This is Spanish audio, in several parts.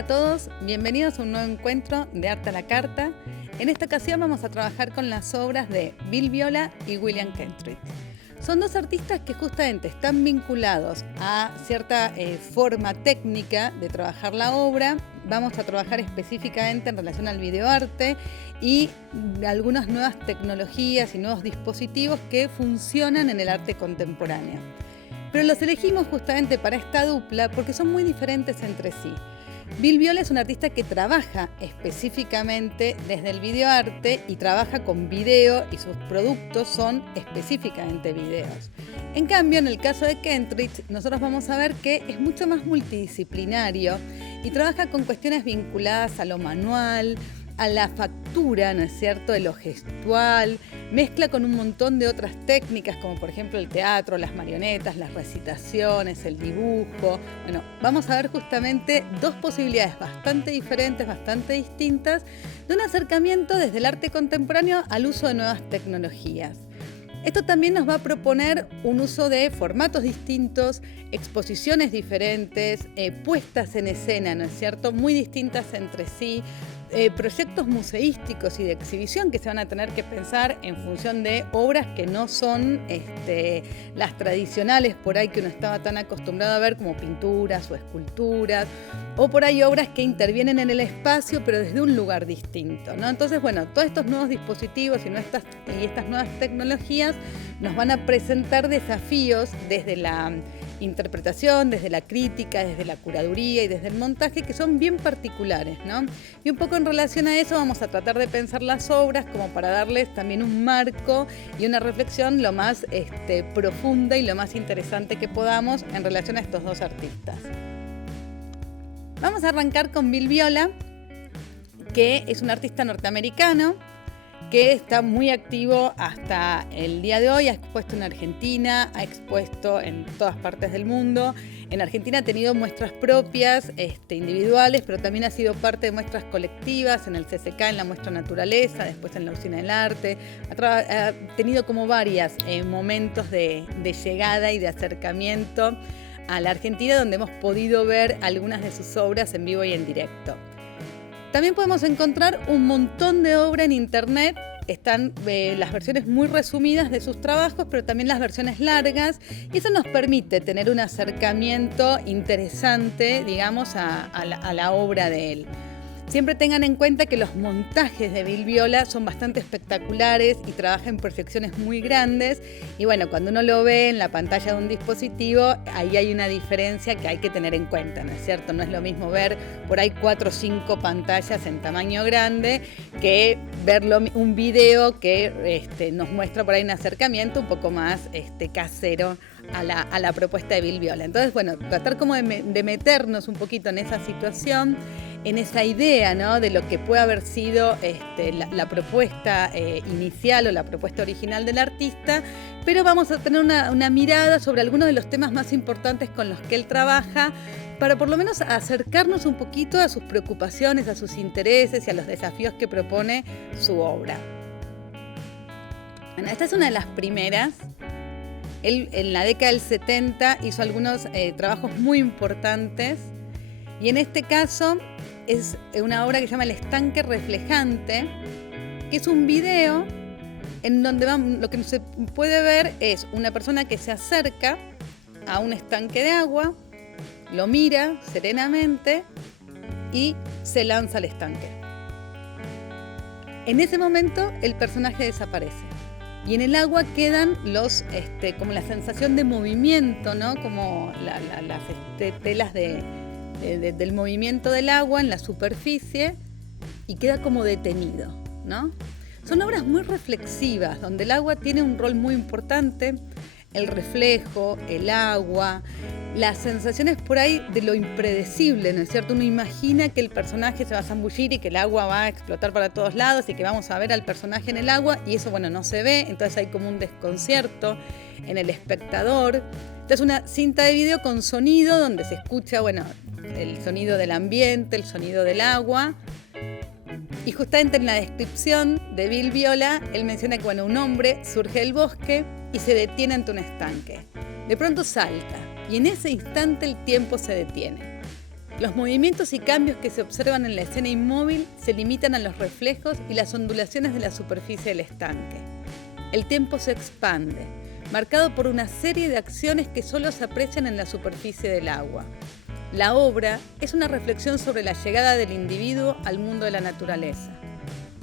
Hola a todos, bienvenidos a un nuevo encuentro de Arte a la Carta. En esta ocasión vamos a trabajar con las obras de Bill Viola y William Kentridge. Son dos artistas que justamente están vinculados a cierta forma técnica de trabajar la obra. Vamos a trabajar específicamente en relación al videoarte y algunas nuevas tecnologías y nuevos dispositivos que funcionan en el arte contemporáneo. Pero los elegimos justamente para esta dupla porque son muy diferentes entre sí. Bill Viola es un artista que trabaja específicamente desde el videoarte y trabaja con video y sus productos son específicamente videos. En cambio, en el caso de Kentridge, nosotros vamos a ver que es mucho más multidisciplinario y trabaja con cuestiones vinculadas a lo manual, a la factura, ¿no es cierto?, de lo gestual, mezcla con un montón de otras técnicas, como por ejemplo el teatro, las marionetas, las recitaciones, el dibujo. Bueno, vamos a ver justamente dos posibilidades bastante diferentes, bastante distintas, de un acercamiento desde el arte contemporáneo al uso de nuevas tecnologías. Esto también nos va a proponer un uso de formatos distintos, exposiciones diferentes, puestas en escena, ¿no es cierto?, muy distintas entre sí, proyectos museísticos y de exhibición que se van a tener que pensar en función de obras que no son las tradicionales por ahí que uno estaba tan acostumbrado a ver, como pinturas o esculturas, o por ahí obras que intervienen en el espacio pero desde un lugar distinto, ¿no? Entonces, bueno, todos estos nuevos dispositivos y estas nuevas tecnologías nos van a presentar desafíos desde la interpretación, desde la crítica, desde la curaduría y desde el montaje, que son bien particulares, ¿no? Y un poco en relación a eso vamos a tratar de pensar las obras como para darles también un marco y una reflexión lo más profunda y lo más interesante que podamos en relación a estos dos artistas. Vamos a arrancar con Bill Viola, que es un artista norteamericano que está muy activo hasta el día de hoy. Ha expuesto en Argentina, ha expuesto en todas partes del mundo. En Argentina ha tenido muestras propias, individuales, pero también ha sido parte de muestras colectivas, en el CCK, en la muestra Naturaleza, después en la Usina del Arte. Ha tenido como varios momentos de llegada y de acercamiento a la Argentina, donde hemos podido ver algunas de sus obras en vivo y en directo. También podemos encontrar un montón de obra en internet. Están las versiones muy resumidas de sus trabajos, pero también las versiones largas. Y eso nos permite tener un acercamiento interesante, digamos, a la obra de él. Siempre tengan en cuenta que los montajes de Bill Viola son bastante espectaculares y trabaja en proyecciones muy grandes. Y bueno, cuando uno lo ve en la pantalla de un dispositivo, ahí hay una diferencia que hay que tener en cuenta, ¿no es cierto? No es lo mismo ver por ahí 4 o 5 pantallas en tamaño grande que ver un video que nos muestra por ahí un acercamiento un poco más casero a la propuesta de Bill Viola. Entonces, bueno, tratar como de meternos un poquito en esa situación, en esa idea, ¿no?, de lo que puede haber sido la propuesta inicial o la propuesta original del artista, pero vamos a tener una mirada sobre algunos de los temas más importantes con los que él trabaja, para por lo menos acercarnos un poquito a sus preocupaciones, a sus intereses y a los desafíos que propone su obra. Bueno, esta es una de las primeras. Él en la década del 70 hizo algunos trabajos muy importantes y en este caso es una obra que se llama El estanque reflejante, que es un video en donde lo que se puede ver es una persona que se acerca a un estanque de agua, lo mira serenamente y se lanza al estanque. En ese momento el personaje desaparece. Y en el agua quedan como la sensación de movimiento, ¿no? Como las telas del movimiento del agua en la superficie y queda como detenido, ¿no? Son obras muy reflexivas, donde el agua tiene un rol muy importante, el reflejo, el agua, las sensaciones por ahí de lo impredecible, ¿no es cierto? Uno imagina que el personaje se va a zambullir y que el agua va a explotar para todos lados y que vamos a ver al personaje en el agua y eso, bueno, no se ve, entonces hay como un desconcierto en el espectador. Esta es una cinta de video con sonido donde se escucha, bueno, el sonido del ambiente, el sonido del agua. Y justamente en la descripción de Bill Viola, él menciona que, bueno, un hombre surge del bosque y se detiene ante un estanque. De pronto salta y en ese instante el tiempo se detiene. Los movimientos y cambios que se observan en la escena inmóvil se limitan a los reflejos y las ondulaciones de la superficie del estanque. El tiempo se expande, marcado por una serie de acciones que solo se aprecian en la superficie del agua. La obra es una reflexión sobre la llegada del individuo al mundo de la naturaleza.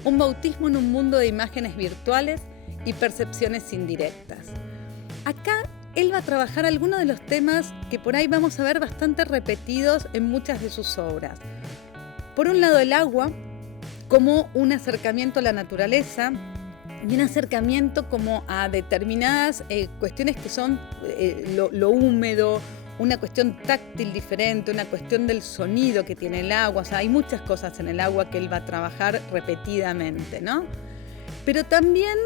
Un bautismo en un mundo de imágenes virtuales y percepciones indirectas. Acá él va a trabajar algunos de los temas que por ahí vamos a ver bastante repetidos en muchas de sus obras. Por un lado, el agua como un acercamiento a la naturaleza y un acercamiento como a determinadas cuestiones que son lo húmedo, una cuestión táctil diferente, una cuestión del sonido que tiene el agua. O sea, hay muchas cosas en el agua que él va a trabajar repetidamente, ¿no? Pero también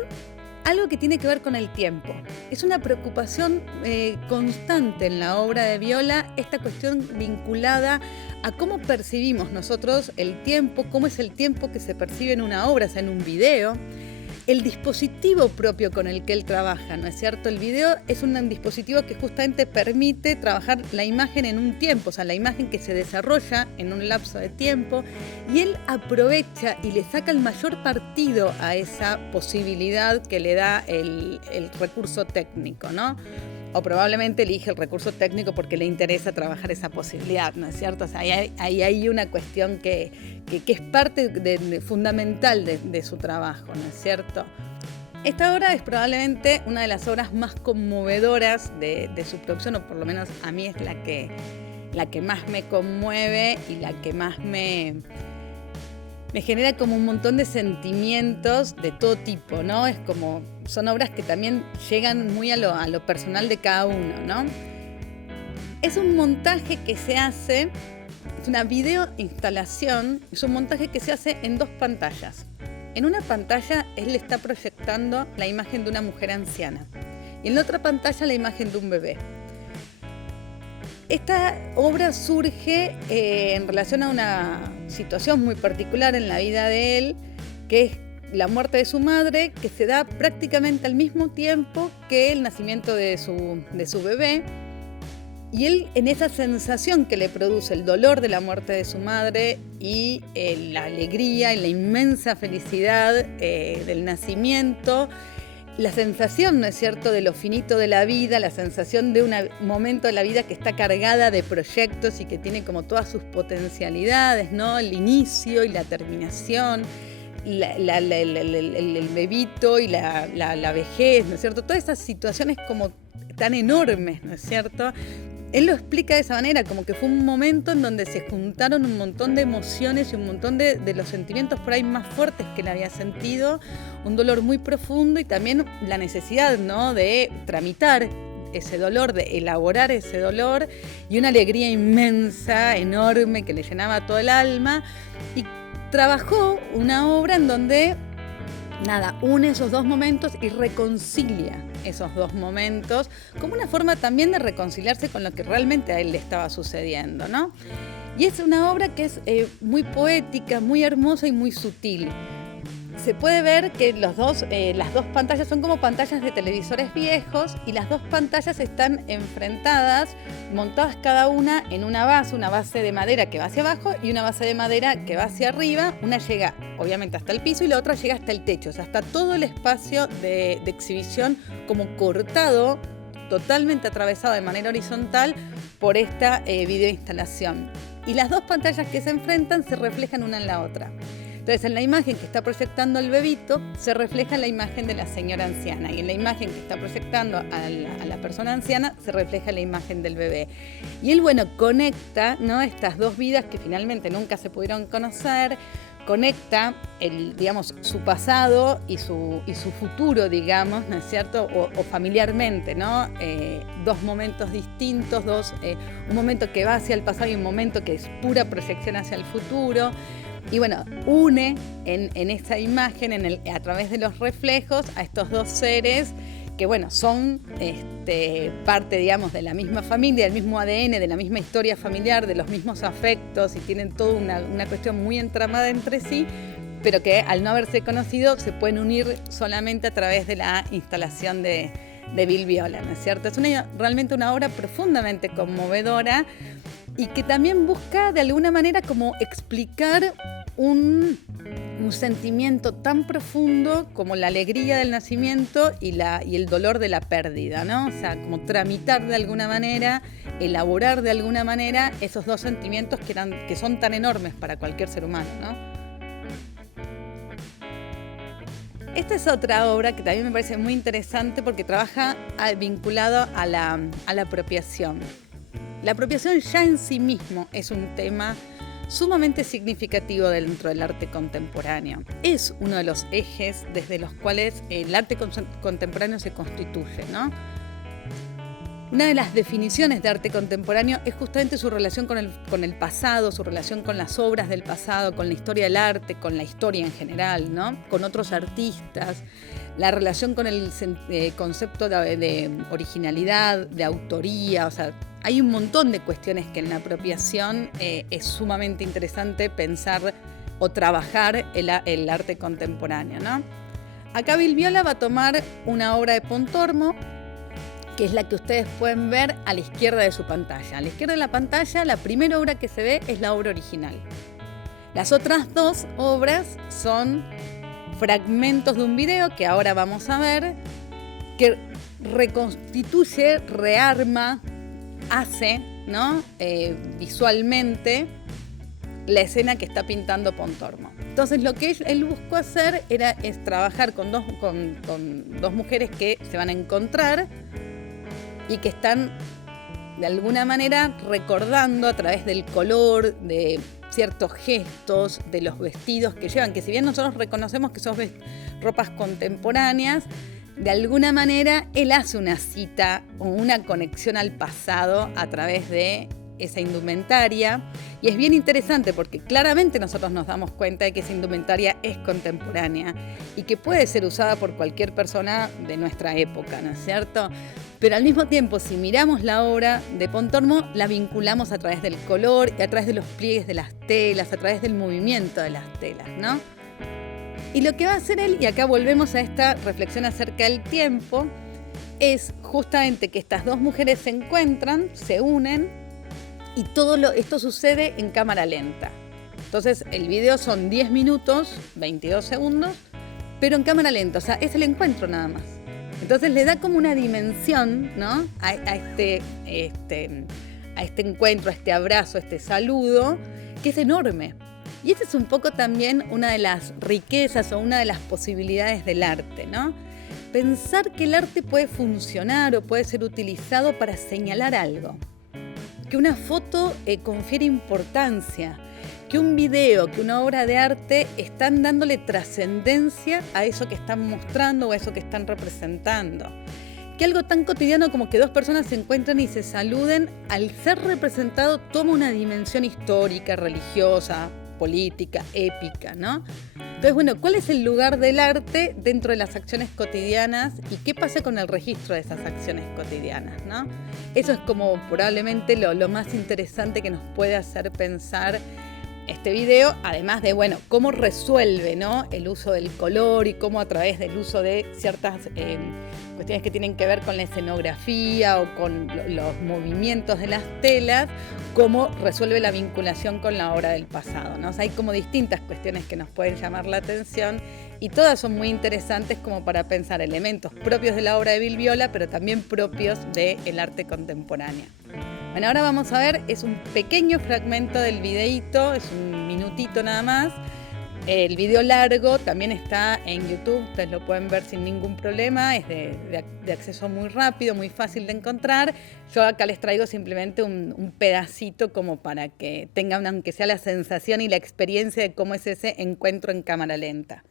algo que tiene que ver con el tiempo. Es una preocupación constante en la obra de Viola, esta cuestión vinculada a cómo percibimos nosotros el tiempo, cómo es el tiempo que se percibe en una obra, o sea, en un video. El dispositivo propio con el que él trabaja, ¿no es cierto? El video es un dispositivo que justamente permite trabajar la imagen en un tiempo, o sea, la imagen que se desarrolla en un lapso de tiempo, y él aprovecha y le saca el mayor partido a esa posibilidad que le da el recurso técnico, ¿no? O probablemente elige el recurso técnico porque le interesa trabajar esa posibilidad, ¿no es cierto? O sea, ahí hay una cuestión que es parte fundamental de su trabajo, ¿no es cierto? Esta obra es probablemente una de las obras más conmovedoras de su producción, o por lo menos a mí es la que más me conmueve y la que más me genera como un montón de sentimientos de todo tipo, ¿no? Es como, son obras que también llegan muy a lo personal de cada uno, ¿no? Es un montaje que se hace, es una videoinstalación, es un montaje que se hace en dos pantallas. En una pantalla él está proyectando la imagen de una mujer anciana y en la otra pantalla la imagen de un bebé. Esta obra surge en relación a una situación muy particular en la vida de él, que es la muerte de su madre, que se da prácticamente al mismo tiempo que el nacimiento de su bebé. Y él, en esa sensación que le produce el dolor de la muerte de su madre y la alegría y la inmensa felicidad del nacimiento, la sensación, ¿no es cierto?, de lo finito de la vida, la sensación de un momento de la vida que está cargada de proyectos y que tiene como todas sus potencialidades, ¿no? El inicio y la terminación, el bebito y la vejez, ¿no es cierto? Todas esas situaciones como tan enormes, ¿no es cierto? Él lo explica de esa manera, como que fue un momento en donde se juntaron un montón de emociones y un montón de los sentimientos por ahí más fuertes que él había sentido, un dolor muy profundo y también la necesidad, ¿no?, de tramitar ese dolor, de elaborar ese dolor y una alegría inmensa, enorme, que le llenaba todo el alma. Y trabajó una obra en donde, une esos dos momentos y reconcilia esos dos momentos como una forma también de reconciliarse con lo que realmente a él le estaba sucediendo, ¿no? Y es una obra que es muy poética, muy hermosa y muy sutil. Se puede ver que las dos pantallas son como pantallas de televisores viejos y las dos pantallas están enfrentadas, montadas cada una en una base de madera que va hacia abajo y una base de madera que va hacia arriba. Una llega obviamente hasta el piso y la otra llega hasta el techo, o sea, hasta todo el espacio de exhibición como cortado, totalmente atravesado de manera horizontal por esta videoinstalación. Y las dos pantallas que se enfrentan se reflejan una en la otra. Entonces, en la imagen que está proyectando el bebito, se refleja la imagen de la señora anciana. Y en la imagen que está proyectando a la persona anciana, se refleja la imagen del bebé. Y él, conecta, ¿no?, estas dos vidas que finalmente nunca se pudieron conocer, conecta su pasado y su futuro, digamos, ¿no es cierto? O familiarmente, ¿no? Dos momentos distintos, un momento que va hacia el pasado y un momento que es pura proyección hacia el futuro. Y une en esa imagen, a través de los reflejos, a estos dos seres que, son parte, digamos, de la misma familia, del mismo ADN, de la misma historia familiar, de los mismos afectos y tienen toda una cuestión muy entramada entre sí, pero que al no haberse conocido se pueden unir solamente a través de la instalación de Bill Viola, ¿no es cierto? Es realmente una obra profundamente conmovedora y que también busca de alguna manera como explicar un sentimiento tan profundo como la alegría del nacimiento y el dolor de la pérdida, ¿no? O sea, como tramitar de alguna manera, elaborar de alguna manera esos dos sentimientos que son tan enormes para cualquier ser humano, ¿no? Esta es otra obra que también me parece muy interesante porque trabaja vinculado a la apropiación. La apropiación ya en sí mismo es un tema sumamente significativo dentro del arte contemporáneo. Es uno de los ejes desde los cuales el arte contemporáneo se constituye, ¿no? Una de las definiciones de arte contemporáneo es justamente su relación con el pasado, su relación con las obras del pasado, con la historia del arte, con la historia en general, ¿no? Con otros artistas, la relación con el concepto de originalidad, de autoría, o sea, hay un montón de cuestiones que en la apropiación es sumamente interesante pensar o trabajar el arte contemporáneo, ¿no? Acá Bilbiola va a tomar una obra de Pontormo, que es la que ustedes pueden ver a la izquierda de su pantalla. A la izquierda de la pantalla, la primera obra que se ve es la obra original. Las otras dos obras son fragmentos de un video que ahora vamos a ver, que reconstituye, rearma, hace, ¿no? Visualmente la escena que está pintando Pontormo. Entonces lo que él buscó hacer es trabajar con dos mujeres que se van a encontrar y que están de alguna manera recordando a través del color, de ciertos gestos, de los vestidos que llevan, que si bien nosotros reconocemos que son ropas contemporáneas, de alguna manera él hace una cita o una conexión al pasado a través de esa indumentaria, y es bien interesante porque claramente nosotros nos damos cuenta de que esa indumentaria es contemporánea y que puede ser usada por cualquier persona de nuestra época, ¿no es cierto? Pero al mismo tiempo, si miramos la obra de Pontormo, la vinculamos a través del color y a través de los pliegues de las telas, a través del movimiento de las telas, ¿no? Y lo que va a hacer él, y acá volvemos a esta reflexión acerca del tiempo, es justamente que estas dos mujeres se encuentran, se unen, y esto sucede en cámara lenta. Entonces el video son 10 minutos, 22 segundos, pero en cámara lenta, o sea, es el encuentro nada más. Entonces le da como una dimensión, ¿no? a este encuentro, a este abrazo, a este saludo, que es enorme. Y esta es un poco también una de las riquezas o una de las posibilidades del arte, ¿no? Pensar que el arte puede funcionar o puede ser utilizado para señalar algo. Que una foto confiere importancia, que un video, que una obra de arte están dándole trascendencia a eso que están mostrando o a eso que están representando. Que algo tan cotidiano como que dos personas se encuentran y se saluden, al ser representado toma una dimensión histórica, religiosa, política, épica, ¿no? Entonces, bueno, ¿cuál es el lugar del arte dentro de las acciones cotidianas y qué pasa con el registro de esas acciones cotidianas, ¿no? Eso es como probablemente lo más interesante que nos puede hacer pensar este video, además de, bueno, cómo resuelve, ¿no?, el uso del color y cómo a través del uso de ciertas cuestiones que tienen que ver con la escenografía o con los movimientos de las telas, cómo resuelve la vinculación con la obra del pasado, ¿no? O sea, hay como distintas cuestiones que nos pueden llamar la atención y todas son muy interesantes como para pensar elementos propios de la obra de Bilbiola, pero también propios del arte contemporáneo. Bueno, ahora vamos a ver, es un pequeño fragmento del videíto, es un minutito nada más. El video largo también está en YouTube, ustedes lo pueden ver sin ningún problema, es de acceso muy rápido, muy fácil de encontrar. Yo acá les traigo simplemente un pedacito como para que tengan, aunque sea la sensación y la experiencia de cómo es ese encuentro en cámara lenta.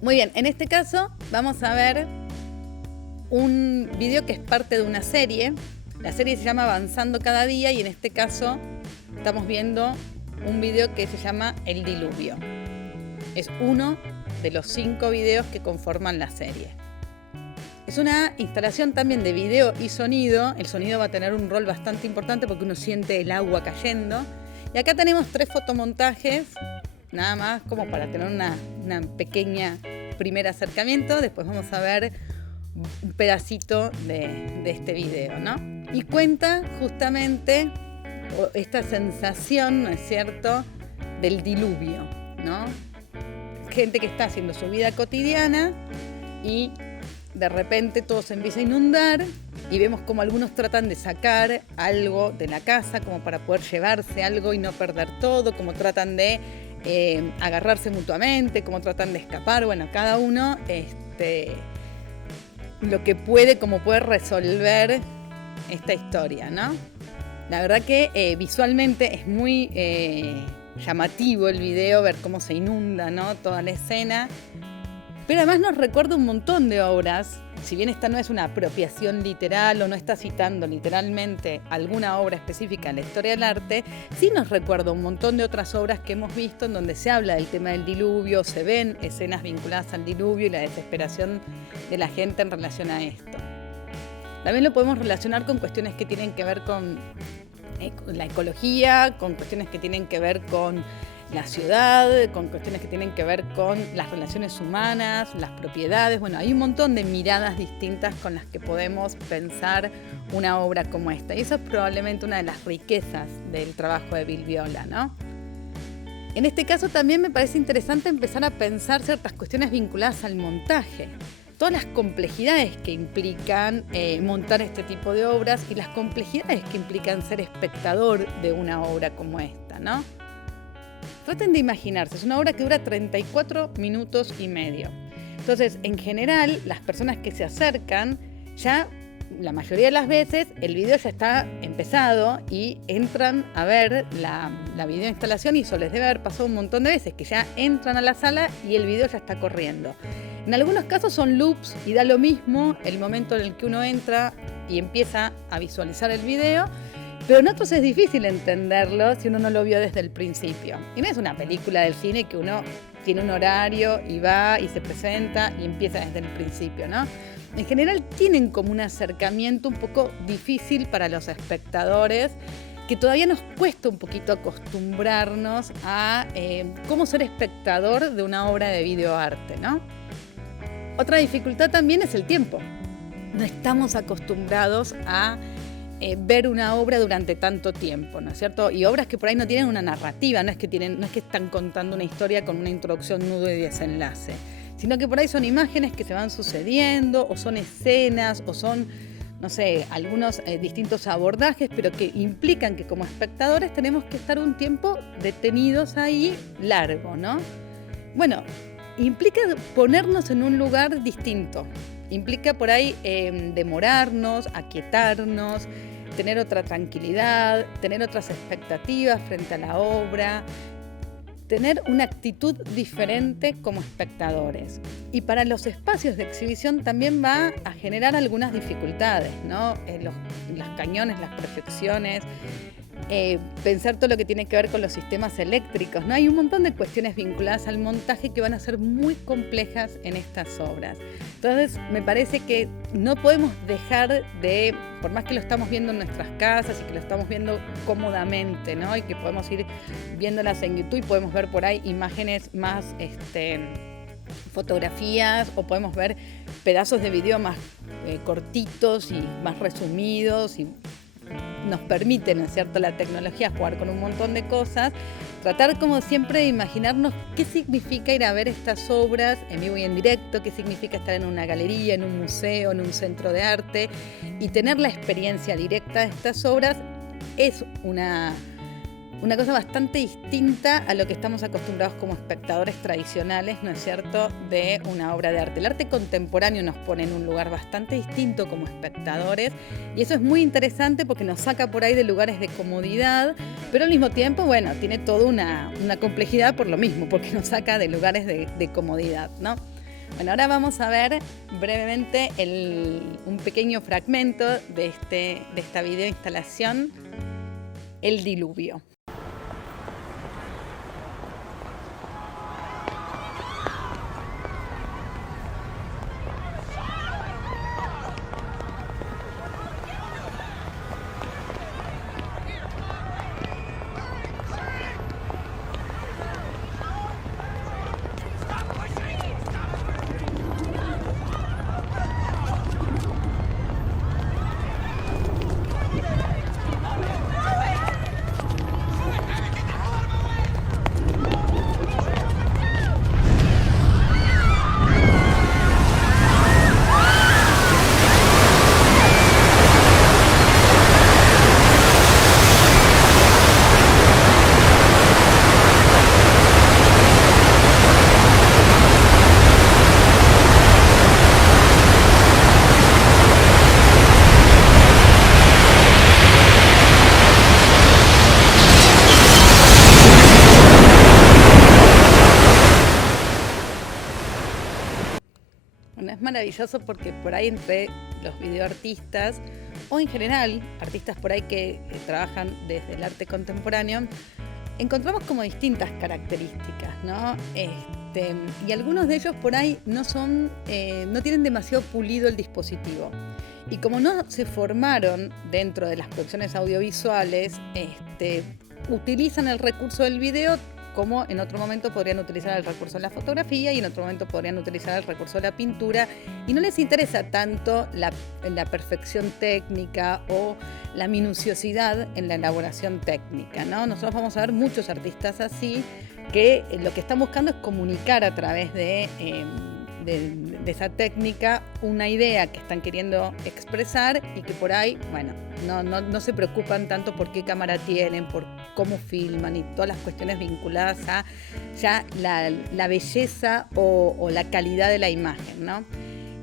Muy bien, en este caso vamos a ver un video que es parte de una serie. La serie se llama Avanzando cada día y en este caso estamos viendo un video que se llama El Diluvio. Es uno de los 5 videos que conforman la serie. Es una instalación también de video y sonido. El sonido va a tener un rol bastante importante porque uno siente el agua cayendo. Y acá tenemos 3 fotomontajes, nada más como para tener una pequeña primer acercamiento. Después vamos a ver un pedacito de este video, ¿no? Y cuenta justamente esta sensación, ¿no es cierto?, del diluvio, ¿no? Gente que está haciendo su vida cotidiana y de repente todo se empieza a inundar y vemos como algunos tratan de sacar algo de la casa como para poder llevarse algo y no perder todo, como tratan de agarrarse mutuamente, como tratan de escapar. Bueno, cada uno lo que puede, como puede resolver esta historia, ¿no? La verdad que visualmente es muy llamativo el video, ver cómo se inunda, ¿no?, toda la escena. Pero además nos recuerda un montón de obras. Si bien esta no es una apropiación literal o no está citando literalmente alguna obra específica en la historia del arte, sí nos recuerda un montón de otras obras que hemos visto en donde se habla del tema del diluvio, se ven escenas vinculadas al diluvio y la desesperación de la gente en relación a esto. También lo podemos relacionar con cuestiones que tienen que ver con la ecología, con cuestiones que tienen que ver con la ciudad, con cuestiones que tienen que ver con las relaciones humanas, las propiedades. Bueno, hay un montón de miradas distintas con las que podemos pensar una obra como esta. Y eso es probablemente una de las riquezas del trabajo de Bill Viola, ¿no? En este caso también me parece interesante empezar a pensar ciertas cuestiones vinculadas al montaje. Todas las complejidades que implican montar este tipo de obras y las complejidades que implican ser espectador de una obra como esta, ¿no? Traten de imaginarse, es una obra que dura 34 minutos y medio. Entonces, en general, las personas que se acercan, ya la mayoría de las veces el video ya está empezado y entran a ver la videoinstalación, y eso les debe haber pasado un montón de veces, que ya entran a la sala y el video ya está corriendo. En algunos casos son loops y da lo mismo el momento en el que uno entra y empieza a visualizar el video, pero en otros es difícil entenderlo si uno no lo vio desde el principio. Y no es una película del cine que uno tiene un horario y va y se presenta y empieza desde el principio, ¿no? En general tienen como un acercamiento un poco difícil para los espectadores, que todavía nos cuesta un poquito acostumbrarnos a cómo ser espectador de una obra de videoarte, ¿no? Otra dificultad también es el tiempo. No estamos acostumbrados a ver una obra durante tanto tiempo, ¿no es cierto? Y obras que por ahí no tienen una narrativa, no es que están contando una historia con una introducción, nudo y desenlace, sino que por ahí son imágenes que se van sucediendo, o son escenas, o son, no sé, algunos distintos abordajes, pero que implican que como espectadores tenemos que estar un tiempo detenidos ahí largo, ¿no? Bueno, implica ponernos en un lugar distinto. Implica por ahí demorarnos, aquietarnos, tener otra tranquilidad, tener otras expectativas frente a la obra, tener una actitud diferente como espectadores. Y para los espacios de exhibición también va a generar algunas dificultades, ¿no? Los cañones, las proyecciones, pensar todo lo que tiene que ver con los sistemas eléctricos, ¿no? Hay un montón de cuestiones vinculadas al montaje que van a ser muy complejas en estas obras. Entonces, me parece que no podemos dejar de, por más que lo estamos viendo en nuestras casas y que lo estamos viendo cómodamente, ¿no? Y que podemos ir viéndolas en YouTube y podemos ver por ahí imágenes más, fotografías, o podemos ver pedazos de video más cortitos y más resumidos, y nos permite, ¿no es cierto?, la tecnología jugar con un montón de cosas. Tratar, como siempre, de imaginarnos qué significa ir a ver estas obras en vivo y en directo, qué significa estar en una galería, en un museo, en un centro de arte, y tener la experiencia directa de estas obras es una cosa bastante distinta a lo que estamos acostumbrados como espectadores tradicionales, ¿no es cierto?, de una obra de arte. El arte contemporáneo nos pone en un lugar bastante distinto como espectadores, y eso es muy interesante porque nos saca por ahí de lugares de comodidad, pero al mismo tiempo, bueno, tiene toda una complejidad por lo mismo, porque nos saca de lugares de comodidad, ¿no? Bueno, ahora vamos a ver brevemente un pequeño fragmento de esta videoinstalación, El Diluvio. maravilloso porque por ahí entre los videoartistas o en general artistas por ahí que trabajan desde el arte contemporáneo, encontramos como distintas características, ¿no? Y algunos de ellos por ahí no tienen demasiado pulido el dispositivo. Y como no se formaron dentro de las producciones audiovisuales, utilizan el recurso del video como en otro momento podrían utilizar el recurso de la fotografía y en otro momento podrían utilizar el recurso de la pintura, y no les interesa tanto la perfección técnica o la minuciosidad en la elaboración técnica, ¿no? Nosotros vamos a ver muchos artistas así que lo que están buscando es comunicar a través de esa técnica una idea que están queriendo expresar y que por ahí, bueno, no se preocupan tanto por qué cámara tienen, por cómo filman y todas las cuestiones vinculadas a ya la belleza o la calidad de la imagen, ¿no?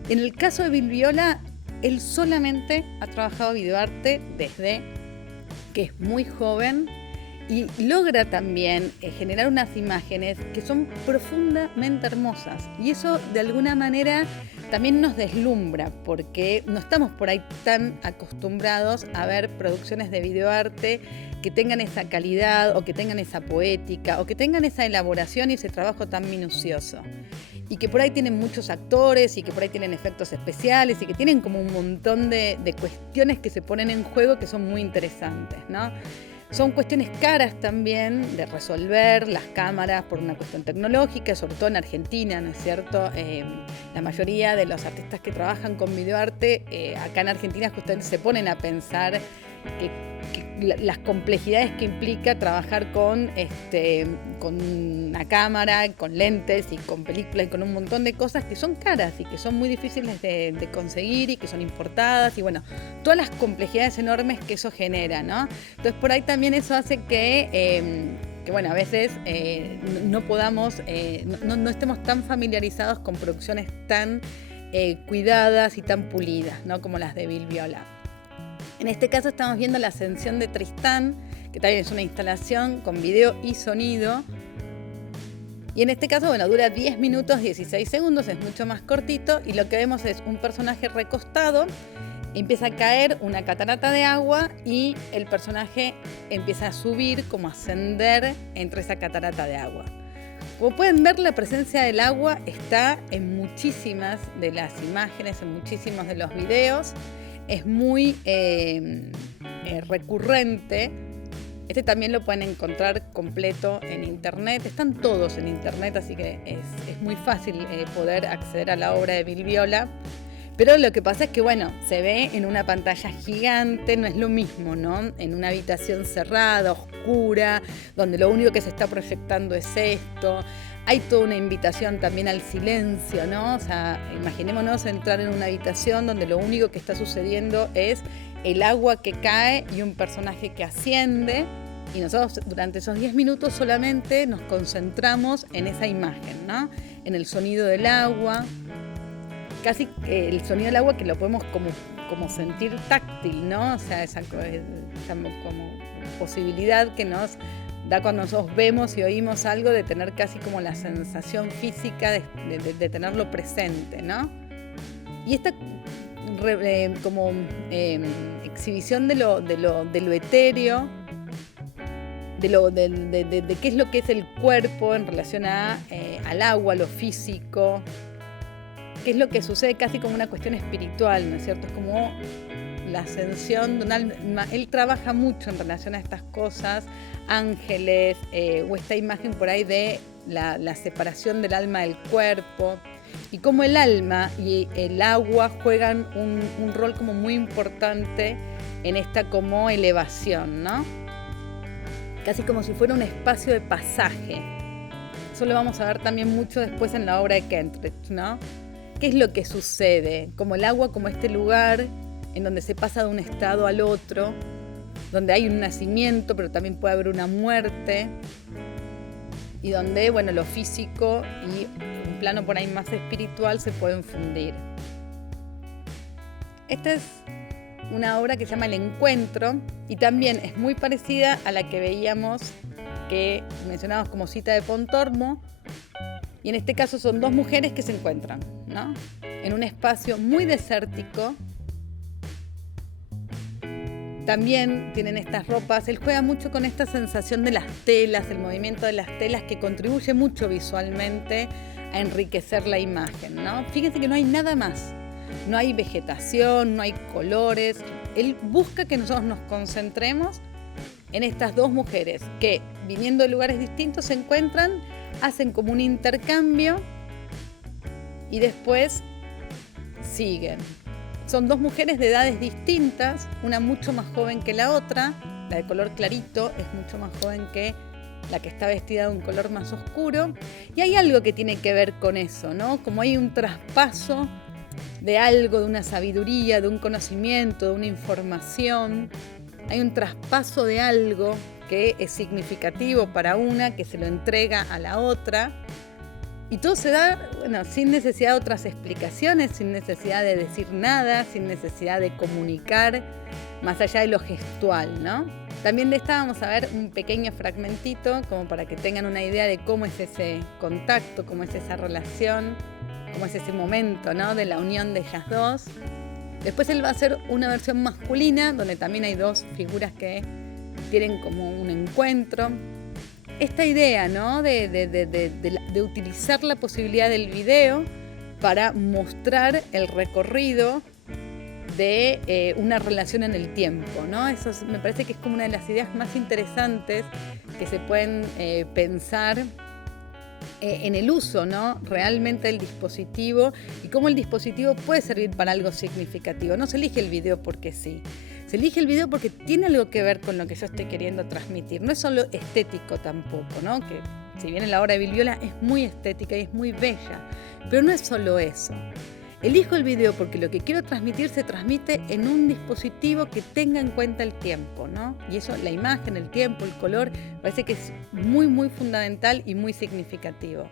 En el caso de Bill Viola, él solamente ha trabajado videoarte desde que es muy joven y logra también generar unas imágenes que son profundamente hermosas, y eso de alguna manera también nos deslumbra porque no estamos por ahí tan acostumbrados a ver producciones de videoarte que tengan esa calidad o que tengan esa poética o que tengan esa elaboración y ese trabajo tan minucioso, y que por ahí tienen muchos actores y que por ahí tienen efectos especiales y que tienen como un montón de cuestiones que se ponen en juego que son muy interesantes, ¿no? Son cuestiones caras también de resolver las cámaras por una cuestión tecnológica, sobre todo en Argentina, ¿no es cierto? La mayoría de los artistas que trabajan con videoarte acá en Argentina justamente se ponen a pensar que las complejidades que implica trabajar con una cámara, con lentes y con películas y con un montón de cosas que son caras y que son muy difíciles de conseguir y que son importadas, y bueno, todas las complejidades enormes que eso genera, ¿no? Entonces por ahí también eso hace que bueno, a veces no podamos, no estemos tan familiarizados con producciones tan cuidadas y tan pulidas, ¿no? Como las de Bill Viola. En este caso estamos viendo La Ascensión de Tristán, que también es una instalación con video y sonido. Y en este caso, bueno, dura 10 minutos 16 segundos, es mucho más cortito, y lo que vemos es un personaje recostado, empieza a caer una catarata de agua y el personaje empieza a subir, como a ascender entre esa catarata de agua. Como pueden ver, la presencia del agua está en muchísimas de las imágenes, en muchísimos de los videos. Es muy recurrente. Este también lo pueden encontrar completo en internet. Están todos en internet, así que es muy fácil poder acceder a la obra de Bill Viola. Pero lo que pasa es que, bueno, se ve en una pantalla gigante, no es lo mismo, ¿no? En una habitación cerrada, oscura, donde lo único que se está proyectando es esto. Hay toda una invitación también al silencio, ¿no? O sea, imaginémonos entrar en una habitación donde lo único que está sucediendo es el agua que cae y un personaje que asciende, y nosotros durante esos 10 minutos solamente nos concentramos en esa imagen, ¿no? En el sonido del agua, casi el sonido del agua que lo podemos como sentir táctil, ¿no? O sea, esa como posibilidad que nos da cuando nosotros vemos y oímos algo, de tener casi como la sensación física de tenerlo presente, ¿no? Y esta exhibición de lo etéreo, de qué es lo que es el cuerpo en relación al agua, lo físico, qué es lo que sucede casi como una cuestión espiritual, ¿no es cierto? Es como la ascensión de un alma. Él trabaja mucho en relación a estas cosas, ángeles, o esta imagen por ahí de la separación del alma del cuerpo, y cómo el alma y el agua juegan un rol como muy importante en esta como elevación, ¿no? Casi como si fuera un espacio de pasaje. Eso lo vamos a ver también mucho después en la obra de Kentridge, ¿no? ¿Qué es lo que sucede? Como el agua, como este lugar en donde se pasa de un estado al otro, donde hay un nacimiento, pero también puede haber una muerte, y donde, bueno, lo físico y un plano por ahí más espiritual se pueden fundir. Esta es una obra que se llama El Encuentro, y también es muy parecida a la que veíamos, que mencionamos como Cita de Pontormo, y en este caso son dos mujeres que se encuentran, ¿no? en un espacio muy desértico. También tienen estas ropas, él juega mucho con esta sensación de las telas, el movimiento de las telas, que contribuye mucho visualmente a enriquecer la imagen, ¿no? Fíjense que no hay nada más, no hay vegetación, no hay colores. Él busca que nosotros nos concentremos en estas dos mujeres que, viniendo de lugares distintos, se encuentran, hacen como un intercambio y después siguen. Son dos mujeres de edades distintas, una mucho más joven que la otra, la de color clarito es mucho más joven que la que está vestida de un color más oscuro, y hay algo que tiene que ver con eso, ¿no? Como hay un traspaso de algo, de una sabiduría, de un conocimiento, de una información, hay un traspaso de algo que es significativo para una, que se lo entrega a la otra. Y todo se da, sin necesidad de otras explicaciones, sin necesidad de decir nada, sin necesidad de comunicar, más allá de lo gestual, ¿no? También de esta vamos a ver un pequeño fragmentito, como para que tengan una idea de cómo es ese contacto, cómo es esa relación, cómo es ese momento, ¿no? De la unión de ellas dos. Después él va a hacer una versión masculina, donde también hay dos figuras que tienen como un encuentro. Esta idea, ¿no? de utilizar la posibilidad del video para mostrar el recorrido de una relación en el tiempo, ¿no? Eso me parece que es como una de las ideas más interesantes que se pueden pensar en el uso, ¿no? Realmente del dispositivo y cómo el dispositivo puede servir para algo significativo. No se elige el video porque sí. Se elige el video porque tiene algo que ver con lo que yo estoy queriendo transmitir. No es solo estético tampoco, ¿no? Que si bien la obra de Vilviola es muy estética y es muy bella, pero no es solo eso. Elijo el video porque lo que quiero transmitir se transmite en un dispositivo que tenga en cuenta el tiempo, ¿no? Y eso, la imagen, el tiempo, el color, parece que es muy, muy fundamental y muy significativo.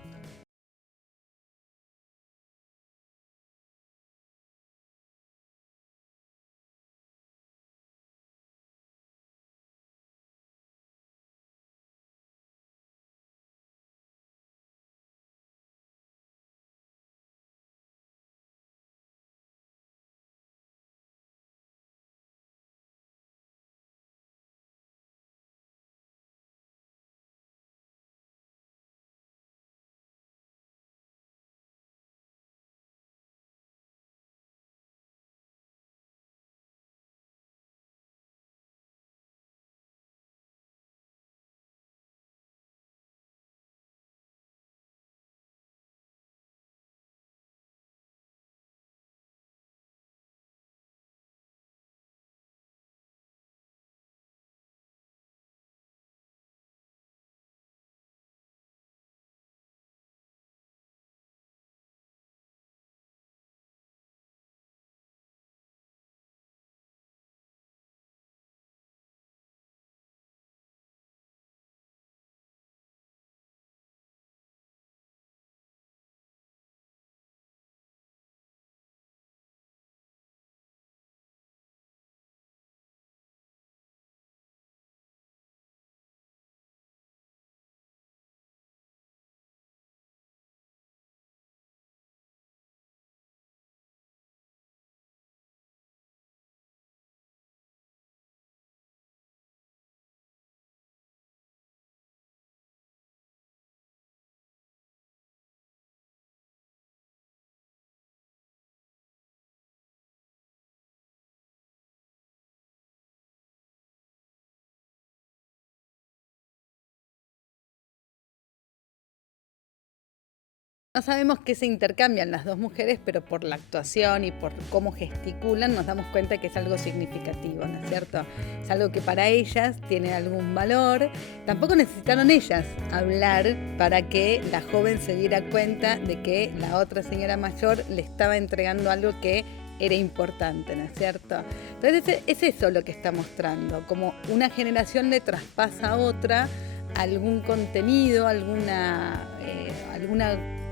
No sabemos qué se intercambian las dos mujeres, pero por la actuación y por cómo gesticulan nos damos cuenta que es algo significativo, ¿no es cierto? Es algo que para ellas tiene algún valor. Tampoco necesitaron ellas hablar para que la joven se diera cuenta de que la otra señora mayor le estaba entregando algo que era importante, ¿no es cierto? Entonces es eso lo que está mostrando, como una generación le traspasa a otra algún contenido, alguna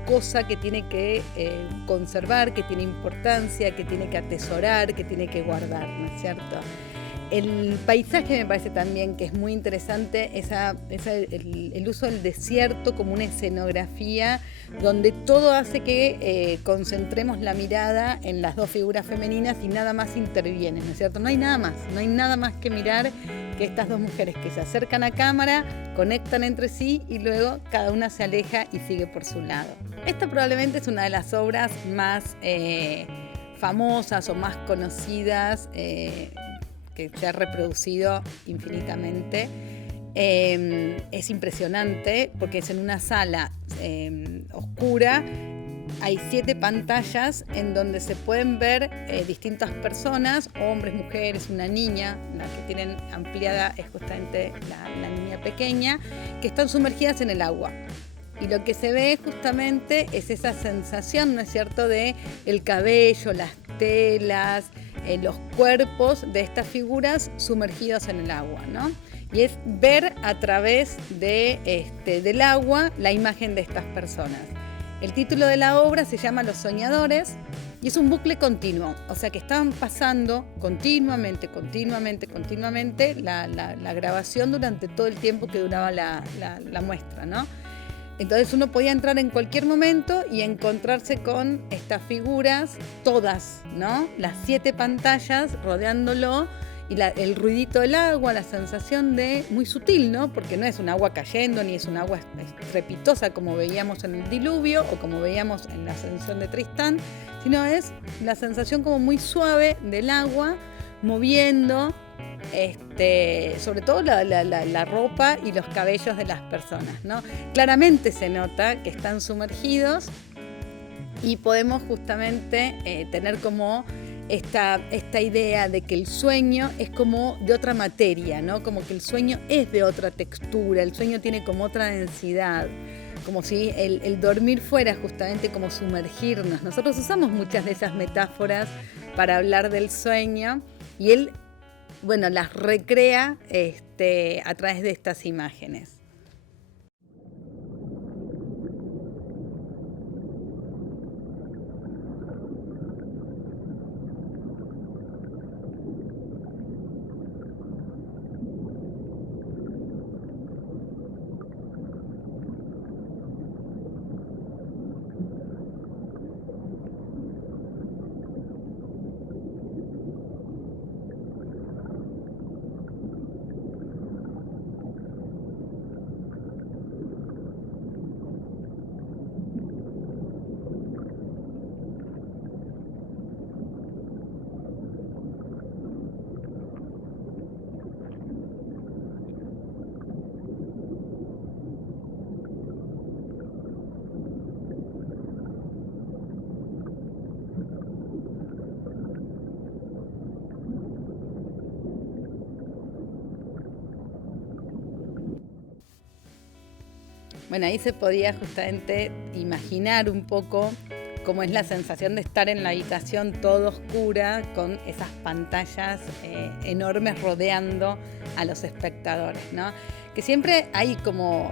cosa que tiene que conservar, que tiene importancia, que tiene que atesorar, que tiene que guardar, ¿no es cierto? El paisaje me parece también que es muy interesante, el uso del desierto como una escenografía donde todo hace que concentremos la mirada en las dos figuras femeninas y nada más interviene, ¿no es cierto? No hay nada más que mirar que estas dos mujeres que se acercan a cámara, conectan entre sí y luego cada una se aleja y sigue por su lado. Esta probablemente es una de las obras más famosas o más conocidas que se ha reproducido infinitamente. Es impresionante porque es en una sala oscura. Hay 7 pantallas en donde se pueden ver distintas personas, hombres, mujeres, una niña. La que tienen ampliada es justamente la niña pequeña, que están sumergidas en el agua. Y lo que se ve justamente es esa sensación, ¿no es cierto?, de el cabello, las telas, los cuerpos de estas figuras sumergidos en el agua, ¿no? Y es ver a través del agua la imagen de estas personas. El título de la obra se llama Los Soñadores y es un bucle continuo, o sea que estaban pasando continuamente la grabación durante todo el tiempo que duraba la muestra, ¿no? Entonces uno podía entrar en cualquier momento y encontrarse con estas figuras, todas, ¿no? Las 7 pantallas rodeándolo y el ruidito del agua, la sensación muy sutil, ¿no? Porque no es un agua cayendo ni es un agua estrepitosa como veíamos en el diluvio o como veíamos en la ascensión de Tristán, sino es la sensación como muy suave del agua moviendo sobre todo la ropa y los cabellos de las personas, ¿no? Claramente se nota que están sumergidos y podemos justamente tener como esta idea de que el sueño es como de otra materia, ¿no? Como que el sueño es de otra textura, el sueño tiene como otra densidad, como si el dormir fuera justamente como sumergirnos. Nosotros usamos muchas de esas metáforas para hablar del sueño y él las recrea a través de estas imágenes. Bueno, ahí se podía justamente imaginar un poco cómo es la sensación de estar en la habitación toda oscura con esas pantallas enormes rodeando a los espectadores, ¿no? Que siempre hay como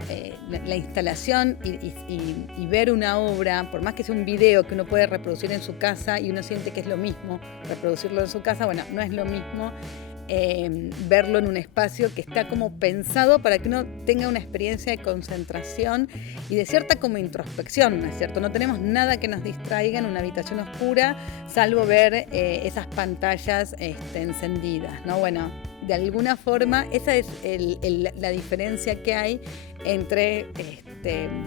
la instalación y ver una obra, por más que sea un video que uno puede reproducir en su casa y uno siente que es lo mismo reproducirlo en su casa, bueno, no es lo mismo verlo en un espacio que está como pensado para que uno tenga una experiencia de concentración y de cierta como introspección, ¿no es cierto? No tenemos nada que nos distraiga en una habitación oscura, salvo ver esas pantallas encendidas, ¿no? Bueno, de alguna forma esa es la diferencia que hay entre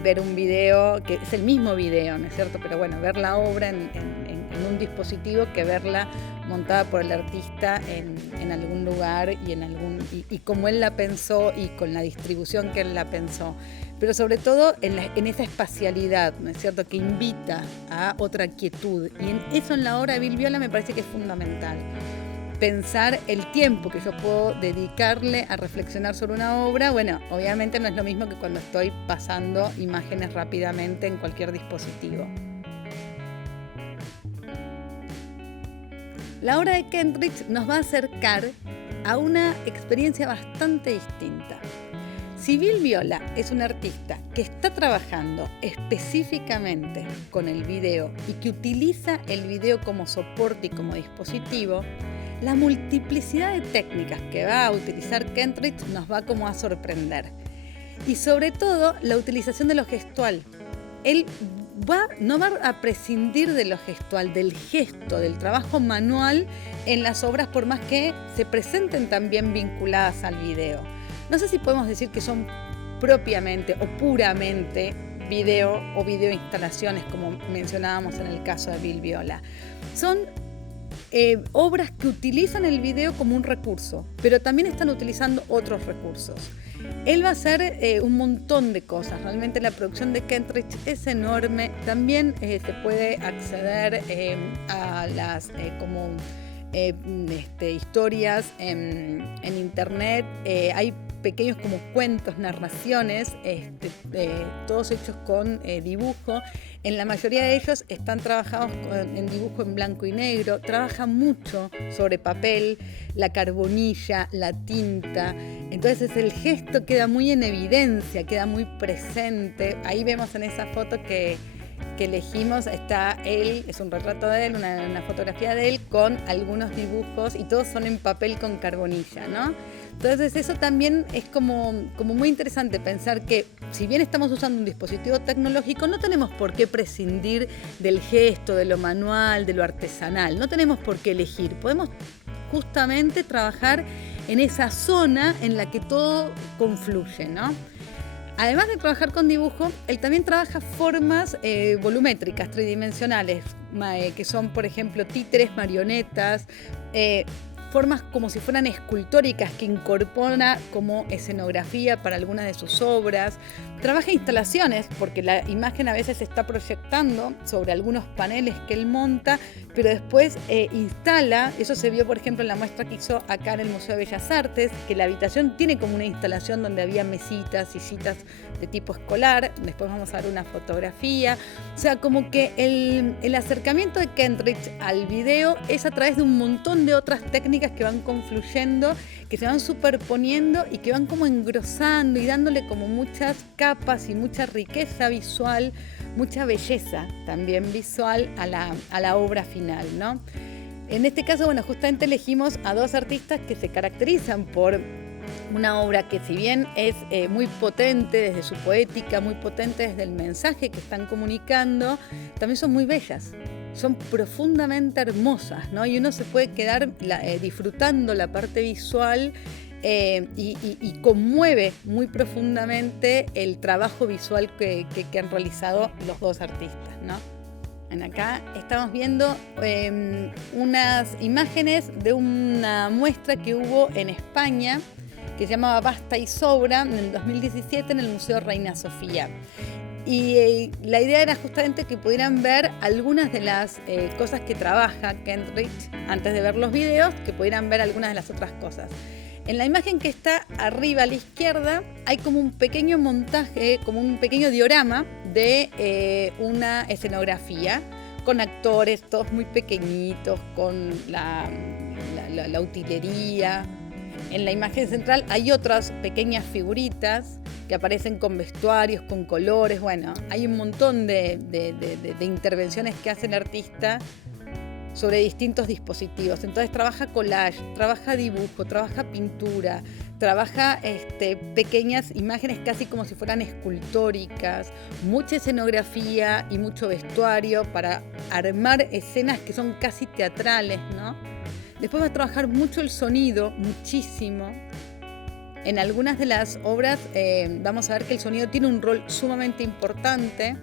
ver un video, que es el mismo video, ¿no es cierto? Pero bueno, ver la obra en un dispositivo que verla montada por el artista en algún lugar y como él la pensó y con la distribución que él la pensó. Pero sobre todo en esa espacialidad, ¿no es cierto?, que invita a otra quietud. Y eso en la obra de Bill Viola me parece que es fundamental. Pensar el tiempo que yo puedo dedicarle a reflexionar sobre una obra, bueno, obviamente no es lo mismo que cuando estoy pasando imágenes rápidamente en cualquier dispositivo. La obra de Kentridge nos va a acercar a una experiencia bastante distinta. Si Bill Viola es un artista que está trabajando específicamente con el video y que utiliza el video como soporte y como dispositivo, la multiplicidad de técnicas que va a utilizar Kentridge nos va como a sorprender. Y sobre todo, la utilización de lo gestual. Él no va a prescindir de lo gestual, del gesto, del trabajo manual en las obras, por más que se presenten también vinculadas al video. No sé si podemos decir que son propiamente o puramente video o videoinstalaciones, como mencionábamos en el caso de Bill Viola. Son obras que utilizan el video como un recurso, pero también están utilizando otros recursos. Él va a hacer un montón de cosas. Realmente la producción de Kentridge es enorme. También se puede acceder a las historias en internet. Hay pequeños como cuentos, narraciones, todos hechos con dibujo. En la mayoría de ellos están trabajados en dibujo en blanco y negro. Trabaja mucho sobre papel, la carbonilla, la tinta. Entonces el gesto queda muy en evidencia, queda muy presente. Ahí vemos en esa foto que elegimos, está él, es un retrato de él, una fotografía de él con algunos dibujos y todos son en papel con carbonilla, ¿no? Entonces eso también es como muy interesante pensar que si bien estamos usando un dispositivo tecnológico, no tenemos por qué prescindir del gesto, de lo manual, de lo artesanal, no tenemos por qué elegir, podemos justamente trabajar en esa zona en la que todo confluye, ¿no? Además de trabajar con dibujo, él también trabaja formas volumétricas, tridimensionales, que son, por ejemplo, títeres, marionetas, formas como si fueran escultóricas que incorpora como escenografía para algunas de sus obras. Trabaja instalaciones, porque la imagen a veces se está proyectando sobre algunos paneles que él monta, pero después instala. Eso se vio, por ejemplo, en la muestra que hizo acá en el Museo de Bellas Artes, que la habitación tiene como una instalación donde había mesitas, sillitas de tipo escolar. Después vamos a ver una fotografía. O sea, como que el acercamiento de Kentridge al video es a través de un montón de otras técnicas que van confluyendo, que se van superponiendo y que van como engrosando y dándole como muchas capas y mucha riqueza visual, mucha belleza también visual a la obra final, ¿no? En este caso, bueno, justamente elegimos a dos artistas que se caracterizan por una obra que, si bien es muy potente desde su poética, muy potente desde el mensaje que están comunicando, también son muy bellas. Son profundamente hermosas, ¿no? Y uno se puede quedar disfrutando la parte visual y conmueve muy profundamente el trabajo visual que han realizado los dos artistas, ¿no? Acá estamos viendo unas imágenes de una muestra que hubo en España que se llamaba Basta y Sobra en el 2017 en el Museo Reina Sofía. Y la idea era justamente que pudieran ver algunas de las cosas que trabaja Kentridge antes de ver los videos, que pudieran ver algunas de las otras cosas. En la imagen que está arriba a la izquierda hay como un pequeño montaje, como un pequeño diorama de una escenografía con actores todos muy pequeñitos, con la utilería. En la imagen central hay otras pequeñas figuritas que aparecen con vestuarios, con colores. Bueno, hay un montón de intervenciones que hace el artista sobre distintos dispositivos. Entonces trabaja collage, trabaja dibujo, trabaja pintura, trabaja pequeñas imágenes casi como si fueran escultóricas, mucha escenografía y mucho vestuario para armar escenas que son casi teatrales, ¿no? Después va a trabajar mucho el sonido, muchísimo. En algunas de las obras vamos a ver que el sonido tiene un rol sumamente importante.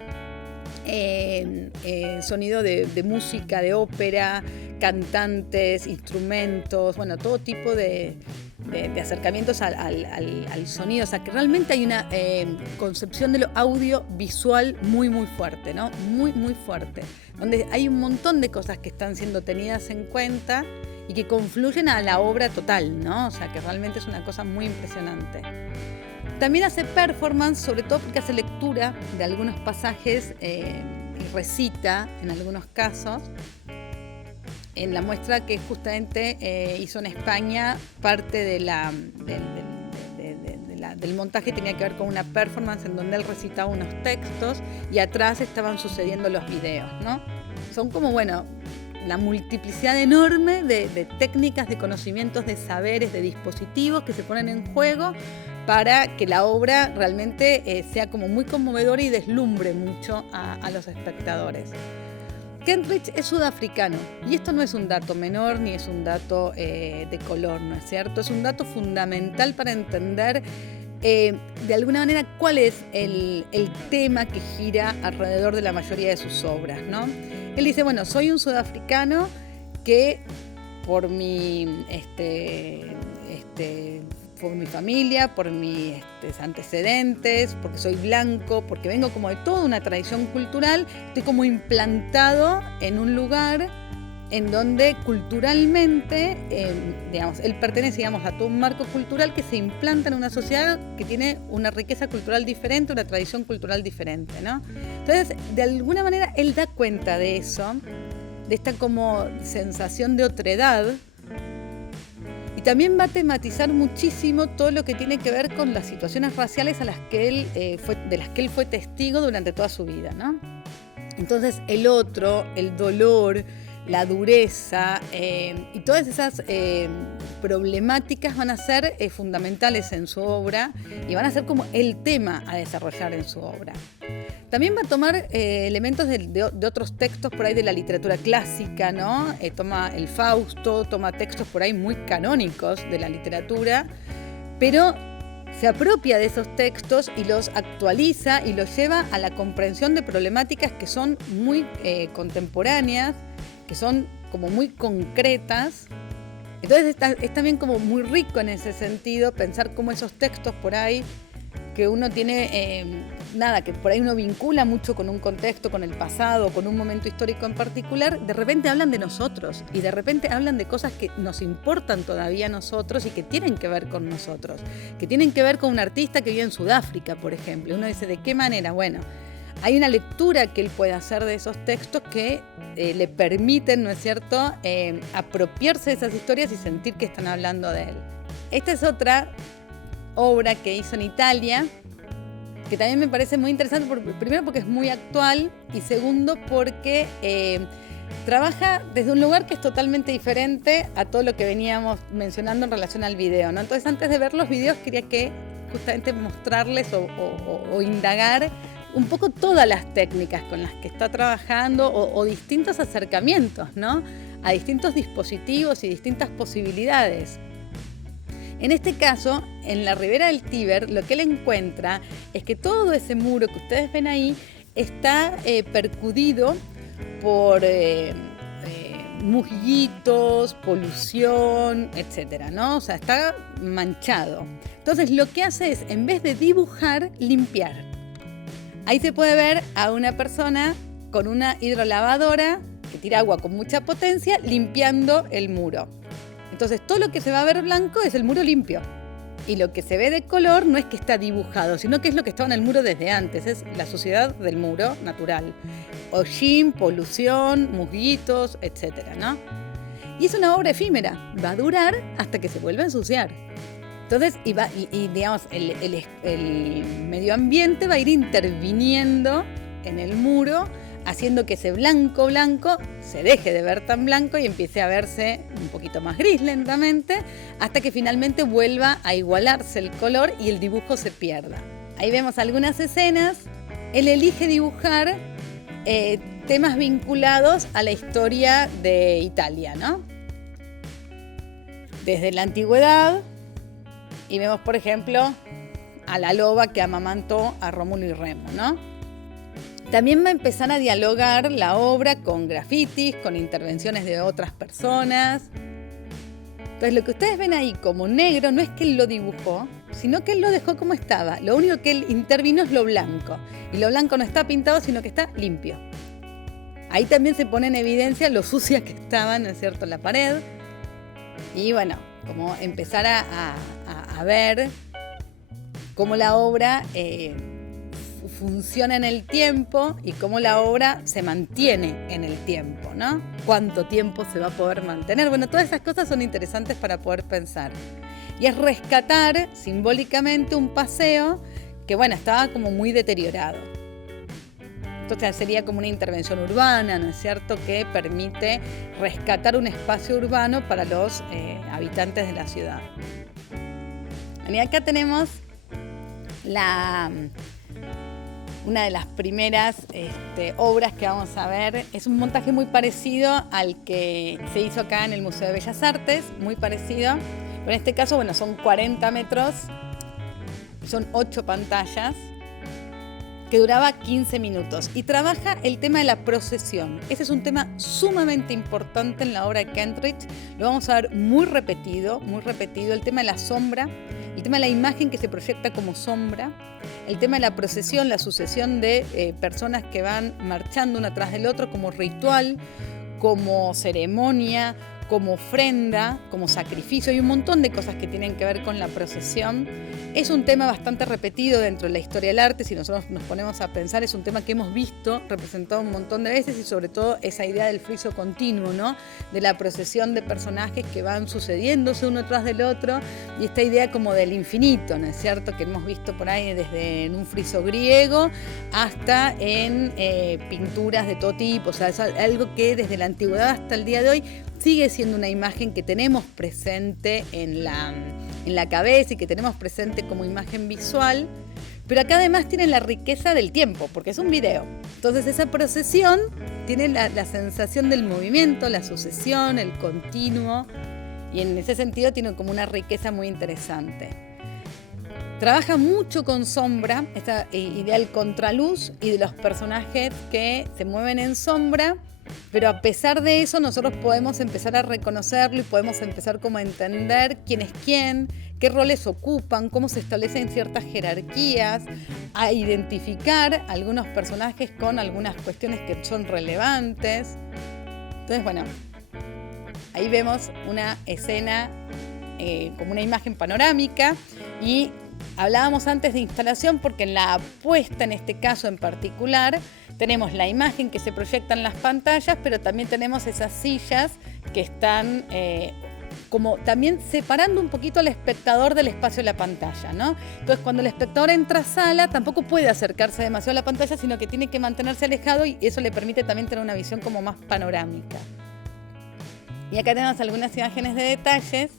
Sonido de música, de ópera, cantantes, instrumentos, bueno, todo tipo de acercamientos al sonido. O sea, que realmente hay una concepción de lo audiovisual muy, muy fuerte, ¿no? Muy, muy fuerte. Donde hay un montón de cosas que están siendo tenidas en cuenta y que confluyen a la obra total, ¿no? O sea, que realmente es una cosa muy impresionante. También hace performance, sobre todo porque hace lectura de algunos pasajes y recita en algunos casos. En la muestra que justamente hizo en España, parte del montaje tenía que ver con una performance en donde él recitaba unos textos y atrás estaban sucediendo los videos, ¿no? Son como, bueno, la multiplicidad enorme de técnicas, de conocimientos, de saberes, de dispositivos que se ponen en juego para que la obra realmente sea como muy conmovedora y deslumbre mucho a los espectadores. Kentridge es sudafricano y esto no es un dato menor ni es un dato de color, ¿no es cierto? Es un dato fundamental para entender de alguna manera cuál es el tema que gira alrededor de la mayoría de sus obras, ¿no? Él dice, bueno, soy un sudafricano que por mi familia, por mis antecedentes, porque soy blanco, porque vengo como de toda una tradición cultural, estoy como implantado en un lugar en donde culturalmente, él pertenece, a todo un marco cultural que se implanta en una sociedad que tiene una riqueza cultural diferente, una tradición cultural diferente, ¿no? Entonces, de alguna manera, él da cuenta de eso, de esta como sensación de otredad. Y también va a tematizar muchísimo todo lo que tiene que ver con las situaciones raciales de las que él fue testigo durante toda su vida, ¿no? Entonces el otro, el dolor, la dureza y todas esas problemáticas van a ser fundamentales en su obra y van a ser como el tema a desarrollar en su obra. También va a tomar elementos de otros textos por ahí de la literatura clásica, ¿no? Toma el Fausto, toma textos por ahí muy canónicos de la literatura, pero se apropia de esos textos y los actualiza y los lleva a la comprensión de problemáticas que son muy contemporáneas, que son como muy concretas. Entonces es también como muy rico en ese sentido pensar cómo esos textos por ahí que uno tiene, que por ahí uno vincula mucho con un contexto, con el pasado, con un momento histórico en particular, de repente hablan de nosotros y de repente hablan de cosas que nos importan todavía a nosotros y que tienen que ver con nosotros, que tienen que ver con un artista que vive en Sudáfrica, por ejemplo. Uno dice, ¿de qué manera? Bueno, hay una lectura que él puede hacer de esos textos que le permiten, ¿no es cierto?, apropiarse de esas historias y sentir que están hablando de él. Esta es otra obra que hizo en Italia, que también me parece muy interesante, primero porque es muy actual y segundo porque trabaja desde un lugar que es totalmente diferente a todo lo que veníamos mencionando en relación al video, ¿no? Entonces, antes de ver los videos quería que justamente mostrarles o indagar un poco todas las técnicas con las que está trabajando o distintos acercamientos, ¿no?, a distintos dispositivos y distintas posibilidades. En este caso, en la ribera del Tíber, lo que él encuentra es que todo ese muro que ustedes ven ahí está percudido por musguitos, polución, etcétera, ¿no? O sea, está manchado. Entonces, lo que hace es, en vez de dibujar, limpiar. Ahí se puede ver a una persona con una hidrolavadora que tira agua con mucha potencia limpiando el muro. Entonces todo lo que se va a ver blanco es el muro limpio. Y lo que se ve de color no es que está dibujado, sino que es lo que estaba en el muro desde antes. Es la suciedad del muro natural. Hollín, polución, musguitos, etcétera, ¿no? Y es una obra efímera. Va a durar hasta que se vuelva a ensuciar. Entonces, digamos, el medio ambiente va a ir interviniendo en el muro, haciendo que ese blanco se deje de ver tan blanco y empiece a verse un poquito más gris lentamente, hasta que finalmente vuelva a igualarse el color y el dibujo se pierda. Ahí vemos algunas escenas. Él elige dibujar temas vinculados a la historia de Italia, ¿no? Desde la antigüedad, y vemos, por ejemplo, a la loba que amamantó a Rómulo y Remo, ¿no? También va a empezar a dialogar la obra con grafitis, con intervenciones de otras personas. Entonces, lo que ustedes ven ahí como negro no es que él lo dibujó, sino que él lo dejó como estaba. Lo único que él intervino es lo blanco. Y lo blanco no está pintado, sino que está limpio. Ahí también se pone en evidencia lo sucia que estaba, ¿no es cierto?, la pared. Y bueno, como empezar a ver cómo la obra funciona en el tiempo y cómo la obra se mantiene en el tiempo, ¿no? ¿Cuánto tiempo se va a poder mantener? Bueno, todas esas cosas son interesantes para poder pensar. Y es rescatar simbólicamente un paseo que, bueno, estaba como muy deteriorado. Entonces sería como una intervención urbana, ¿no es cierto?, que permite rescatar un espacio urbano para los habitantes de la ciudad. Y acá tenemos una de las primeras obras que vamos a ver. Es un montaje muy parecido al que se hizo acá en el Museo de Bellas Artes, muy parecido. Pero en este caso, bueno, son 40 metros, son 8 pantallas, que duraba 15 minutos. Y trabaja el tema de la procesión. Ese es un tema sumamente importante en la obra de Kentridge. Lo vamos a ver muy repetido, el tema de la sombra, el tema de la imagen que se proyecta como sombra, el tema de la procesión, la sucesión de personas que van marchando uno atrás del otro como ritual, como ceremonia, como ofrenda, como sacrificio y un montón de cosas que tienen que ver con la procesión. Es un tema bastante repetido dentro de la historia del arte. Si nosotros nos ponemos a pensar, es un tema que hemos visto representado un montón de veces, y sobre todo esa idea del friso continuo, ¿no?, de la procesión de personajes que van sucediéndose uno tras del otro, y esta idea como del infinito, ¿no es cierto?, que hemos visto por ahí desde en un friso griego hasta en pinturas de todo tipo. O sea, es algo que desde la antigüedad hasta el día de hoy sigue siendo una imagen que tenemos presente en la cabeza y que tenemos presente como imagen visual, pero acá además tiene la riqueza del tiempo, porque es un video. Entonces esa procesión tiene la sensación del movimiento, la sucesión, el continuo, y en ese sentido tiene como una riqueza muy interesante. Trabaja mucho con sombra, esta idea del contraluz y de los personajes que se mueven en sombra, pero a pesar de eso nosotros podemos empezar a reconocerlo y podemos empezar como a entender quién es quién, qué roles ocupan, cómo se establecen ciertas jerarquías, a identificar algunos personajes con algunas cuestiones que son relevantes. Entonces, bueno, ahí vemos una escena como una imagen panorámica, y hablábamos antes de instalación porque en la apuesta, en este caso en particular, tenemos la imagen que se proyecta en las pantallas, pero también tenemos esas sillas que están como también separando un poquito al espectador del espacio de la pantalla, ¿no? Entonces, cuando el espectador entra a sala, tampoco puede acercarse demasiado a la pantalla, sino que tiene que mantenerse alejado, y eso le permite también tener una visión como más panorámica. Y acá tenemos algunas imágenes de detalles.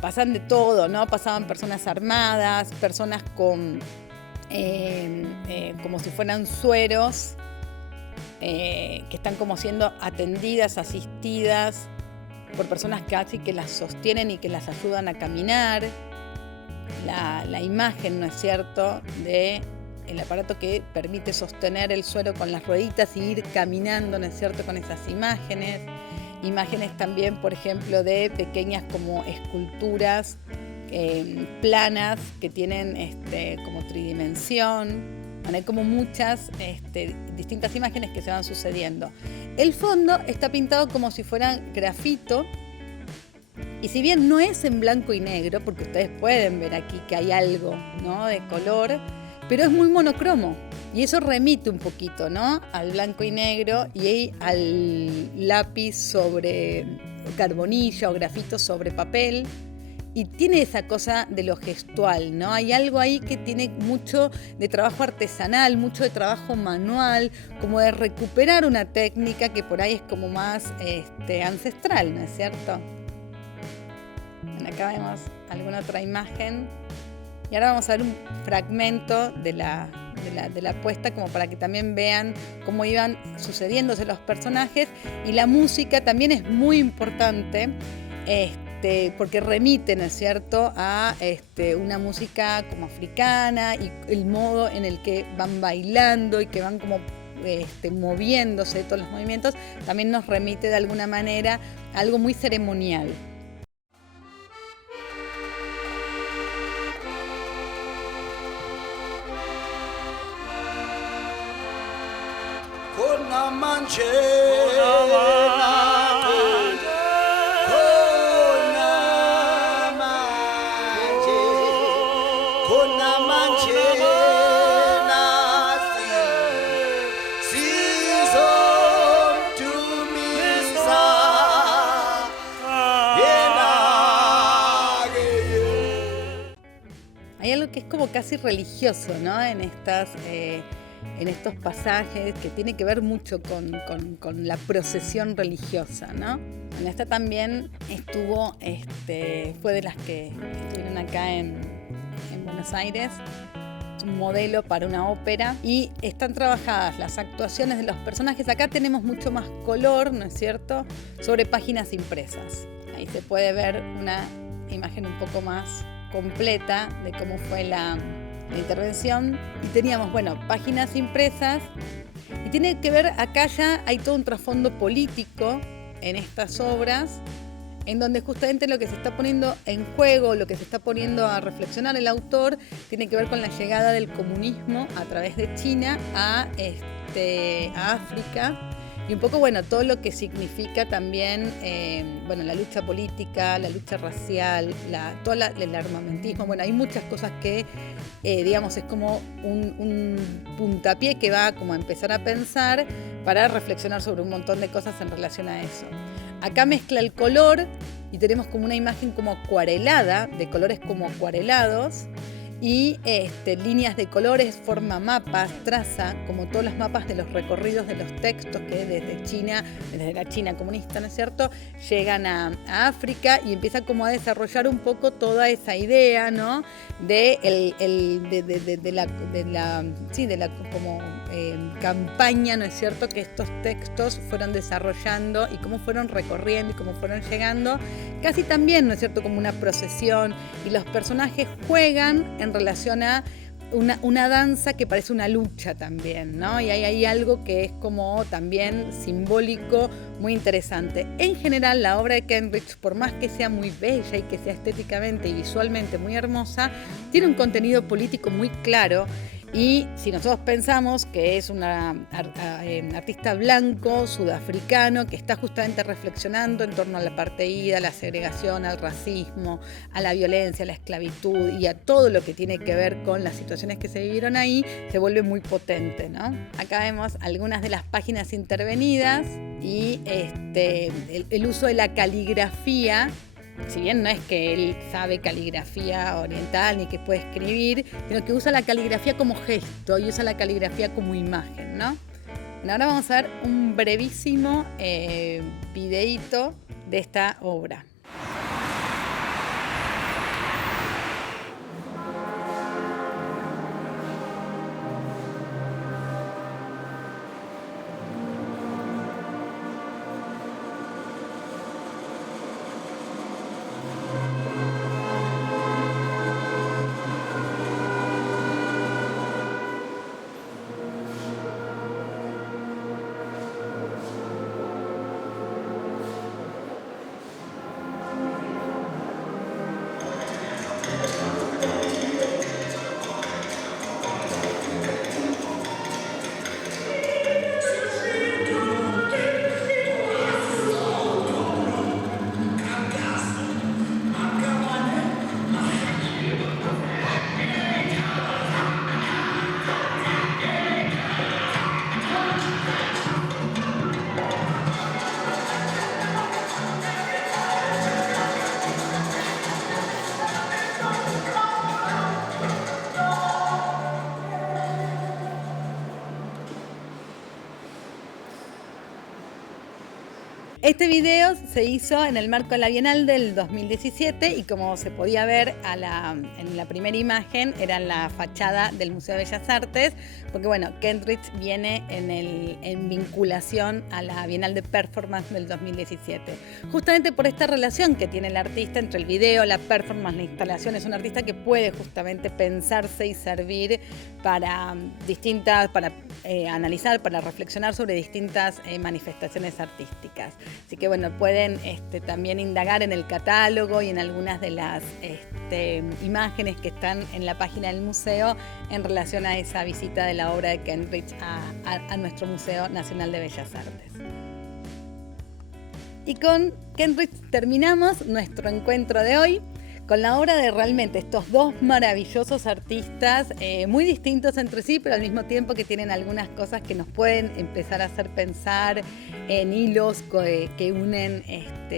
Pasan de todo, ¿no? Pasaban personas armadas, personas con como si fueran sueros, que están como siendo atendidas, asistidas por personas que las sostienen y que las ayudan a caminar. La imagen, ¿no es cierto?, de el aparato que permite sostener el suero con las rueditas y ir caminando, ¿no es cierto?, con esas imágenes. Imágenes también, por ejemplo, de pequeñas como esculturas planas que tienen como tridimensión. Bueno, hay como muchas distintas imágenes que se van sucediendo. El fondo está pintado como si fueran grafito, y si bien no es en blanco y negro, porque ustedes pueden ver aquí que hay algo, ¿no?, de color, pero es muy monocromo. Y eso remite un poquito, ¿no?, al blanco y negro y al lápiz sobre carbonilla o grafito sobre papel. Y tiene esa cosa de lo gestual, ¿no? Hay algo ahí que tiene mucho de trabajo artesanal, mucho de trabajo manual, como de recuperar una técnica que por ahí es como más ancestral, ¿no es cierto? Bueno, acá vemos alguna otra imagen. Y ahora vamos a ver un fragmento de la puesta, como para que también vean cómo iban sucediéndose los personajes. Y la música también es muy importante, porque remite, ¿no es cierto?, a una música como africana, y el modo en el que van bailando y que van como moviéndose, todos los movimientos, también nos remite de alguna manera a algo muy ceremonial. Hay algo que es como casi religioso, ¿no?, en estas en estos pasajes que tiene que ver mucho con la procesión religiosa, ¿no? Bueno, esta también fue de las que estuvieron acá en Buenos Aires, un modelo para una ópera, y están trabajadas las actuaciones de los personajes. Acá tenemos mucho más color, ¿no es cierto?, sobre páginas impresas. Ahí se puede ver una imagen un poco más completa de cómo fue la intervención. Y teníamos, páginas impresas, y tiene que ver, acá ya hay todo un trasfondo político en estas obras, en donde justamente lo que se está poniendo en juego, lo que se está poniendo a reflexionar el autor, tiene que ver con la llegada del comunismo a través de China a África, y un poco, todo lo que significa también, la lucha política, la lucha racial, el armamentismo. Hay muchas cosas que, es como un puntapié que va como a empezar a pensar para reflexionar sobre un montón de cosas en relación a eso. Acá mezcla el color y tenemos como una imagen como acuarelada, de colores como acuarelados, y líneas de colores, forma mapas, traza como todos los mapas de los recorridos de los textos que desde la China comunista, ¿no es cierto?, llegan a África, y empieza como a desarrollar un poco toda esa idea, ¿no?, de la campaña, ¿no es cierto?, que estos textos fueron desarrollando y cómo fueron recorriendo y cómo fueron llegando, casi también, ¿no es cierto?, como una procesión, y los personajes juegan en relación a una danza que parece una lucha también, ¿no? Y hay algo que es como también simbólico, muy interesante. En general, la obra de Kentridge, por más que sea muy bella y que sea estéticamente y visualmente muy hermosa, tiene un contenido político muy claro. Y si nosotros pensamos que es un artista blanco, sudafricano, que está justamente reflexionando en torno a la apartheid, a la segregación, al racismo, a la violencia, a la esclavitud y a todo lo que tiene que ver con las situaciones que se vivieron ahí, se vuelve muy potente, ¿no? Acá vemos algunas de las páginas intervenidas y el uso de la caligrafía. Si bien no es que él sabe caligrafía oriental ni que puede escribir, sino que usa la caligrafía como gesto y usa la caligrafía como imagen, ¿no? Bueno, ahora vamos a ver un brevísimo videíto de esta obra. Este video se hizo en el marco de la Bienal del 2017 y como se podía ver en la primera imagen era en la fachada del Museo de Bellas Artes, porque Kentridge viene en vinculación a la Bienal de Performance del 2017. Justamente por esta relación que tiene el artista entre el video, la performance, la instalación. Es un artista que puede justamente pensarse y servir para analizar, para reflexionar sobre distintas manifestaciones artísticas. Así que pueden también indagar en el catálogo y en algunas de las imágenes que están en la página del museo en relación a esa visita de la obra de Kentridge a nuestro Museo Nacional de Bellas Artes. Y con Kentridge terminamos nuestro encuentro de hoy. con la obra de realmente estos dos maravillosos artistas, muy distintos entre sí, pero al mismo tiempo que tienen algunas cosas que nos pueden empezar a hacer pensar en hilos que unen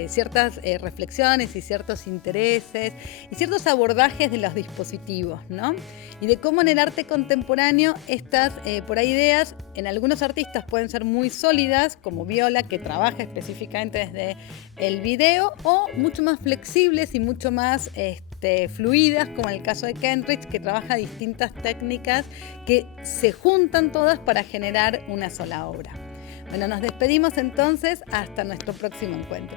ciertas reflexiones y ciertos intereses y ciertos abordajes de los dispositivos, ¿no? Y de cómo en el arte contemporáneo estas por ahí ideas en algunos artistas pueden ser muy sólidas, como Viola, que trabaja específicamente desde el video, o mucho más flexibles y mucho más fluidas, como en el caso de Kentridge, que trabaja distintas técnicas que se juntan todas para generar una sola obra. Bueno, nos despedimos entonces hasta nuestro próximo encuentro.